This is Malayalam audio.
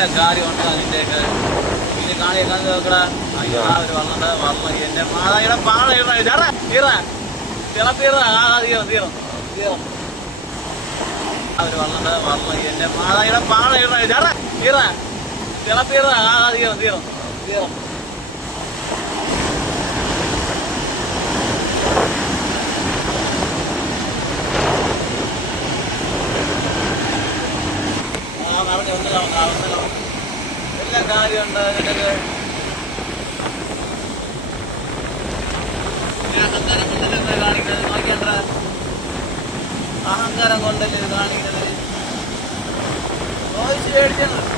എല്ലാ കാര്യമുണ്ട് അതിൻ്റെയൊക്കെ പിന്നെ കാണിയേക്കാൻ നോക്കടാ അയ്യോ ആ ഒരു വള്ളം എൻ്റെ മാതായുടെ പാള തിളപ്പീറ തീർന്നു ആ ഒരു വള്ളം എൻ്റെ മാതായുടെ പാള തിളപ്പീറ തീർന്നു എല്ലാ കാര്യമുണ്ട് അതിൻ്റെയൊക്കെ അഹങ്കാരം കൊണ്ടല്ലേ കാണിക്കുന്നത് ചോദിച്ചു മേടിച്ചാൽ